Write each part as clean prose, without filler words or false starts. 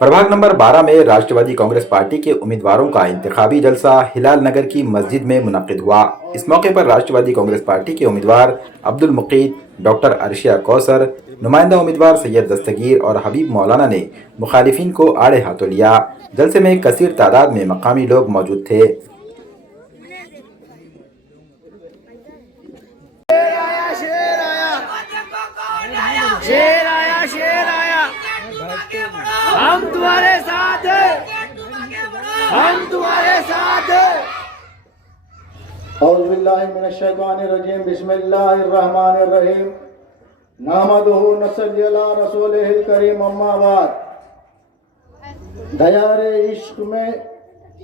प्रभाग नंबर 12 में राष्ट्रवादी कांग्रेस पार्टी के उम्मीदवारों का इंतखाबी जलसा हिलाल नगर की मस्जिद में मुनक्किद हुआ। इस मौके पर राष्ट्रवादी कांग्रेस पार्टी के उम्मीदवार अब्दुल मुकीद, डॉक्टर अर्शिया कौसर, नुमाइंदा उम्मीदवार सैयद दस्तगीर और हबीब मौलाना ने मुखालिफिन को आड़े हाथों लिया। जलसे में कसीर तादाद में मकामी लोग मौजूद थे। शेर आया, हम तुम्हारे साथ हैं, हम तुम्हारे साथ हैं। औज़ु बिल्लाहि मिनश शैतानिर रजीम, बिस्मिल्लाहिर रहमानिर रहीम, नहमदुहु नसल्ली अला रसूलिहिल करीम, अम्मा बाद। दयारे इश्क में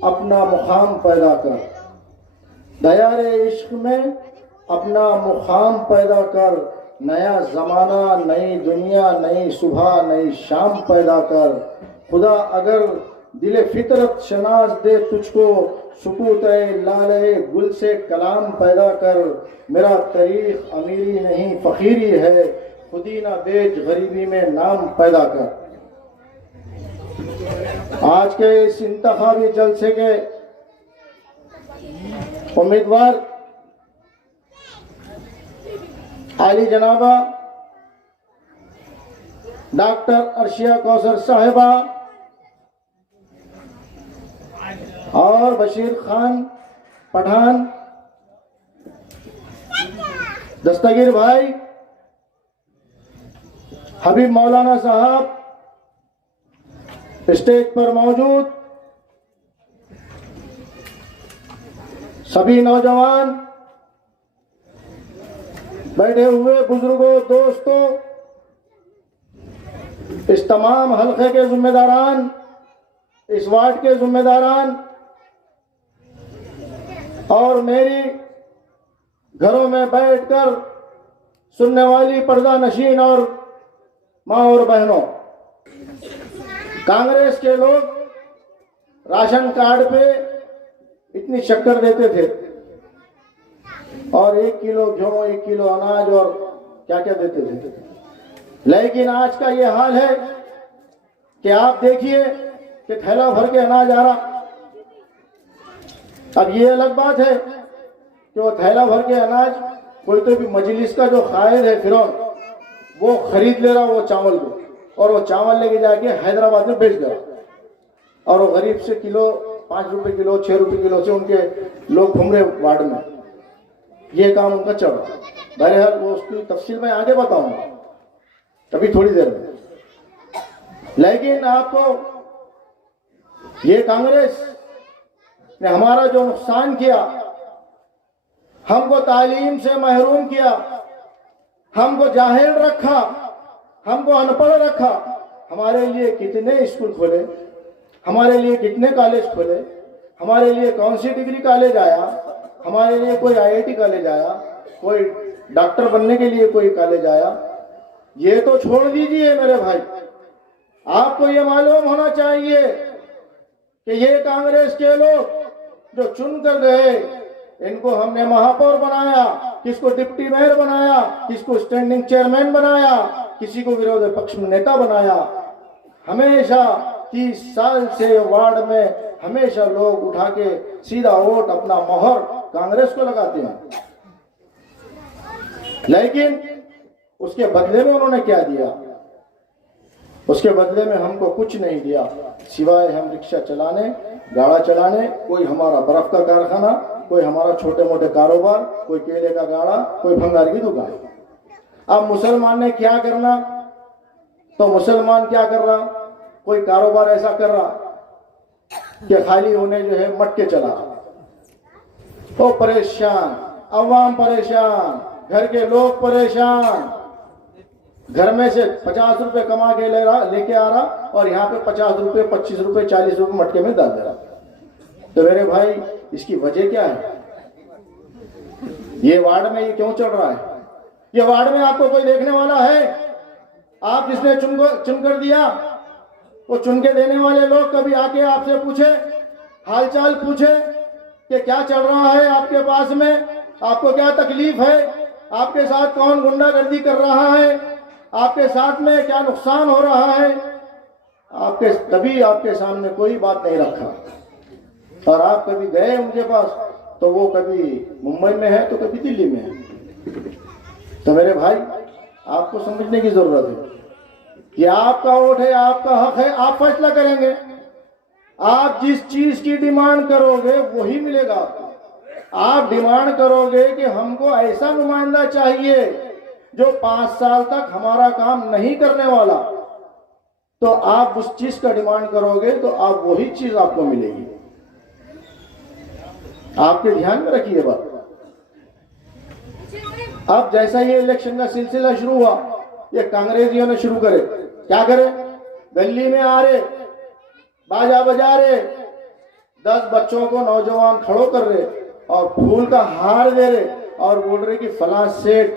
अपना मुकाम पैदा कर, दयारे इश्क में अपना मुकाम पैदा कर। नया ज़माना, नई दुनिया, नई सुबह, नई शाम पैदा कर। खुदा अगर दिल फितरत शनाज दे तुझको, सुकूत लाले गुल से कलाम पैदा कर। मेरा तरीक़ अमीरी नहीं फ़कीरी है, खुदी ना बेच गरीबी में नाम पैदा कर। आज के इस इंतखाबी जलसे के उम्मीदवार आली जनाबा डॉक्टर अर्शिया कौसर साहिबा और बशीर खान पठान, दस्तगीर भाई, हबीब मौलाना साहब स्टेज पर मौजूद, सभी नौजवान, बैठे हुए बुजुर्गों, दोस्तों, इस तमाम हल्के के जिम्मेदारान, इस वार्ड के जिम्मेदारान और मेरी घरों में बैठकर सुनने वाली पर्दा नशीन और माँ और बहनों, कांग्रेस के लोग राशन कार्ड पे इतनी शक्कर देते थे और 1 किलो गेहूं, 1 किलो अनाज और क्या क्या देते थे। लेकिन आज का ये हाल है कि आप देखिए कि थैला भर के अनाज आ रहा। अब ये अलग बात है कि वो थैला भर के अनाज कोई तो भी मजलिस का जो कायद है फिरौन, वो खरीद ले रहा वो चावल को, और वो चावल लेके जाके हैदराबाद में बेच दे रहा। और वो गरीब से किलो 5 रुपए किलो, 6 रुपए किलो से उनके लोग घूम रहे वार्ड में। ये काम उनका चल रहा। बहरहाल वो उसकी तफसील में आगे बताऊंगा तभी थोड़ी देर में। लेकिन आपको ये कांग्रेस ने हमारा जो नुकसान किया, हमको तालीम से महरूम किया, हमको जाहिल रखा, हमको अनपढ़ रखा। हमारे लिए कितने स्कूल खोले, हमारे लिए कितने कॉलेज खोले, हमारे लिए कौन सी डिग्री कॉलेज आया, हमारे लिए कोई आईआईटी कॉलेज आया, कोई डॉक्टर बनने के लिए कोई कॉलेज आया। ये तो छोड़ दीजिए मेरे भाई, आपको ये मालूम होना चाहिए कि ये कांग्रेस के लोग जो चुन कर गए, इनको हमने महापौर बनाया, किसको डिप्टी मेयर बनाया, किसको स्टैंडिंग चेयरमैन बनाया, किसी को विरोधी पक्ष में नेता बनाया। हमेशा 30 साल से वार्ड में हमेशा लोग उठा के सीधा वोट, अपना मोहर कांग्रेस को लगाते हैं। लेकिन उसके बदले में उन्होंने क्या दिया? उसके बदले में हमको कुछ नहीं दिया, सिवाय हम रिक्शा चलाने, गाड़ा चलाने, कोई हमारा बर्फ का कारखाना, कोई हमारा छोटे मोटे कारोबार, कोई केले का गाड़ा, कोई भंगार की दुकान। अब मुसलमान ने क्या करना? तो मुसलमान क्या कर रहा? कोई कारोबार ऐसा कर रहा कि खाली उन्हें जो है मटके चला रहा। तो परेशान, अवाम परेशान, घर के लोग परेशान। घर में से 50 रुपए कमा के लेके आ रहा और यहाँ पे 50 रुपए, 25 रुपए, 40 रुपए मटके में डाल दे रहा। तो मेरे भाई, इसकी वजह क्या है? ये वार्ड में ये क्यों चल रहा है? ये वार्ड में आपको कोई देखने वाला है? आप जिसने चुन कर दिया, वो चुन के देने वाले लोग कभी आके आपसे पूछे, हालचाल पूछे कि क्या चल रहा है आपके पास में, आपको क्या तकलीफ है, आपके साथ कौन गुंडागर्दी कर रहा है, आपके साथ में क्या नुकसान हो रहा है? कभी आपके सामने कोई बात नहीं रखा। और आप कभी गए उनके पास तो वो कभी मुंबई में है तो कभी दिल्ली में है। तो मेरे भाई, आपको समझने की जरूरत है कि आपका वोट है, आपका हक है, आप फैसला करेंगे। आप जिस चीज की डिमांड करोगे वही मिलेगा आपको। आप डिमांड करोगे कि हमको ऐसा नुमाइंदा चाहिए जो 5 साल तक हमारा काम नहीं करने वाला, तो आप उस चीज का डिमांड करोगे तो आप वही चीज आपको मिलेगी। आपके ध्यान में रखिए बात। अब जैसा ये इलेक्शन का सिलसिला शुरू हुआ, ये कांग्रेसियों ने शुरू करे, क्या करे, गली में आ रहे, बाजा बजा रहे, 10 बच्चों को नौजवान खड़ो कर रहे और फूल का हार दे रहे और बोल रहे कि फला सेठ,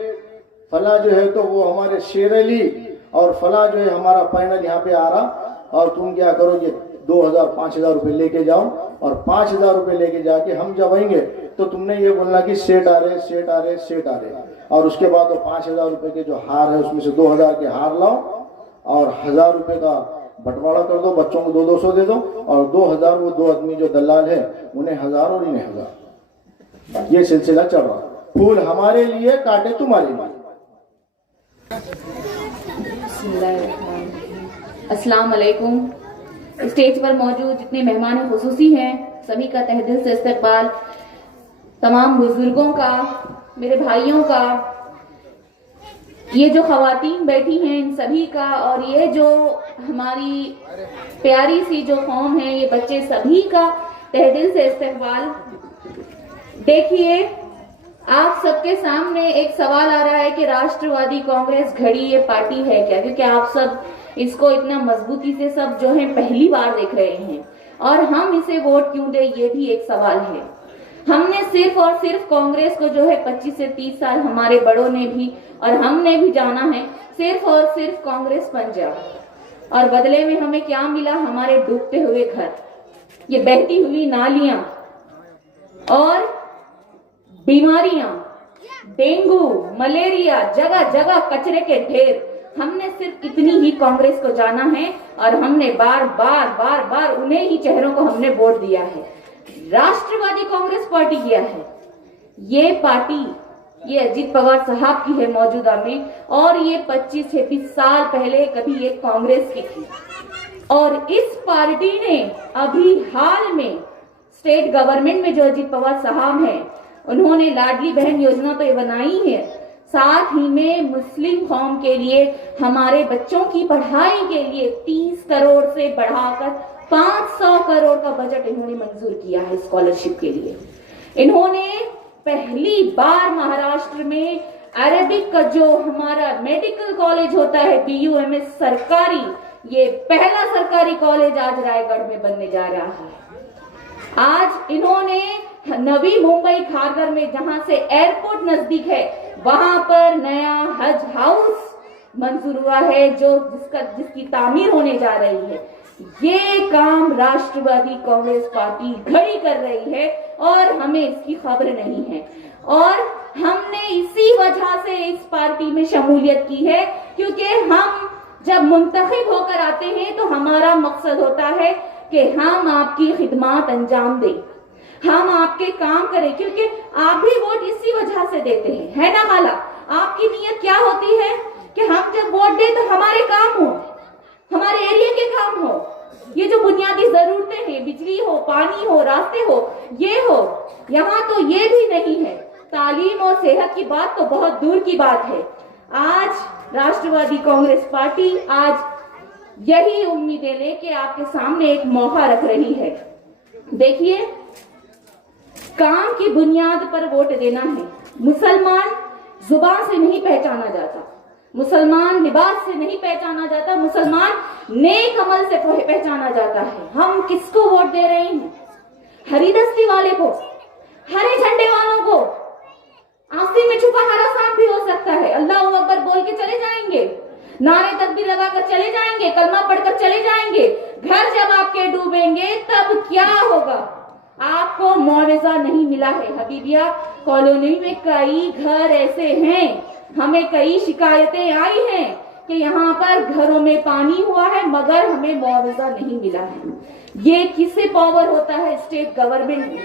फला जो है तो वो हमारे शेरेली, और फला जो है हमारा पैनल यहाँ पे आ रहा, और तुम क्या करो, ये 2000-5000 रुपए लेके जाओ, और 5000 रुपए लेके जाके हम जब आएंगे तो तुमने ये बोलना कि सेठ आ रहे, सेठ आ रहे, सेठ आ रहे, और उसके बाद वो 5000 रुपए के जो हार है उसमें से 2000 के हार लाओ और 1000 रुपए का बंटवारा कर दो, बच्चों को 200 दे दो, और 2000 वो 2 आदमी जो दलाल है उन्हें 1000 और इन्हें 1000। ये सिलसिला चल रहा। फूल हमारे लिए, काटे तुम्हारे लिए। अस्सलाम वालेकुम। स्टेज पर मौजूद जितने मेहमान खुसूसी हैं सभी का तहे दिल से इस्तकबाल। तमाम बुजुर्गों का, मेरे भाइयों का, ये जो खवातीन बैठी हैं इन सभी का, और ये जो हमारी प्यारी सी जो कौम है, ये बच्चे सभी का तहे दिल से इस्तकबाल। देखिए, आप सबके सामने एक सवाल आ रहा है कि राष्ट्रवादी कांग्रेस घड़ी ये पार्टी है क्या, क्योंकि आप सब इसको इतना मजबूती से सब जो है पहली बार देख रहे हैं, और हम इसे वोट क्यों दे, ये भी एक सवाल है। हमने सिर्फ और सिर्फ कांग्रेस को जो है 25 से 30 साल हमारे बड़ों ने भी और हमने भी जाना है, सिर्फ और सिर्फ कांग्रेस पंजाब, और बदले में हमें क्या मिला, हमारे डूबते हुए घर, ये बहती हुई नालियां और बीमारियां, डेंगू, मलेरिया, जगह जगह कचरे के ढेर। हमने सिर्फ इतनी ही कांग्रेस को जाना है, और हमने बार बार उन्हें ही चेहरों को हमने वोट दिया है। राष्ट्रवादी कांग्रेस पार्टी किया है, ये पार्टी ये अजीत पवार साहब की है मौजूदा में, और ये 25-26 साल पहले कभी ये कांग्रेस की थी। और इस पार्टी ने अभी हाल में स्टेट गवर्नमेंट में जो अजीत पवार साहब हैं, उन्होंने लाडली बहन योजना तो ये बनाई है, साथ ही में मुस्लिम कौम के लिए, हमारे बच्चों की पढ़ाई के लिए 30 करोड़ से बढ़ाकर 500 करोड़ का बजट इन्होंने मंजूर किया है स्कॉलरशिप के लिए। इन्होंने पहली बार महाराष्ट्र में अरेबिक का जो हमारा मेडिकल कॉलेज होता है BUMS सरकारी, ये पहला सरकारी कॉलेज आज रायगढ़ में बनने जा रहा है। आज इन्होंने नवी मुंबई खारघर में, जहां से एयरपोर्ट नजदीक है, वहां पर नया हज हाउस मंजूर हुआ है, जो जिसकी तामीर होने जा रही है। ये काम राष्ट्रवादी कांग्रेस पार्टी घड़ी कर रही है, और हमें इसकी खबर नहीं है, और हमने इसी वजह से इस पार्टी में शमूलियत की है, क्योंकि हम जब मुंतखब होकर आते हैं तो हमारा मकसद होता है कि हम आपकी खिदमत अंजाम दें, हम आपके काम करें, क्योंकि आप भी वोट इसी वजह से देते हैं, है ना खाला? आपकी नीयत क्या होती है कि हम जब वोट दें तो हमारे काम हो, हमारे एरिया के काम हो, ये जो बुनियादी जरूरतें हैं, बिजली हो, पानी हो, रास्ते हो, ये हो। यहाँ तो ये भी नहीं है। तालीम और सेहत की बात तो बहुत दूर की बात है। आज राष्ट्रवादी कांग्रेस पार्टी आज यही उम्मीदें लेके आपके सामने एक मौका रख रही है। देखिए, काम की बुनियाद पर वोट देना है। मुसलमान जुबान से नहीं पहचाना जाता, मुसलमान लिबास से नहीं पहचाना जाता, मुसलमान नेक अमल से पहचाना जाता है। हम किसको वोट दे रहे हैं? हरी दस्ती वाले को, हरे झंडे वालों को। आस्तीन में छुपा हरा सांप भी हो सकता है। अल्लाह अकबर बोल के चले जाएंगे, नारे तकबीर लगाकर चले जाएंगे, कलमा पढ़कर चले जाएंगे। घर जब आपके डूबेंगे तब क्या होगा? आपको मुआवजा नहीं मिला है। हबीबिया कॉलोनी में कई घर ऐसे हैं, हमें कई शिकायतें आई हैं कि यहाँ पर घरों में पानी हुआ है मगर हमें मुआवजा नहीं मिला है। ये किससे पावर होता है? State government.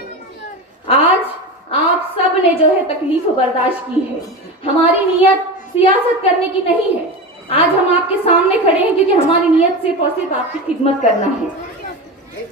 आज आप सब ने जो है तकलीफ बर्दाश्त की है। हमारी नीयत सियासत करने की नहीं है। आज हम आपके सामने खड़े हैं क्योंकि हमारी नीयत सिर्फ और सिर्फ आपकी खिदमत करना है।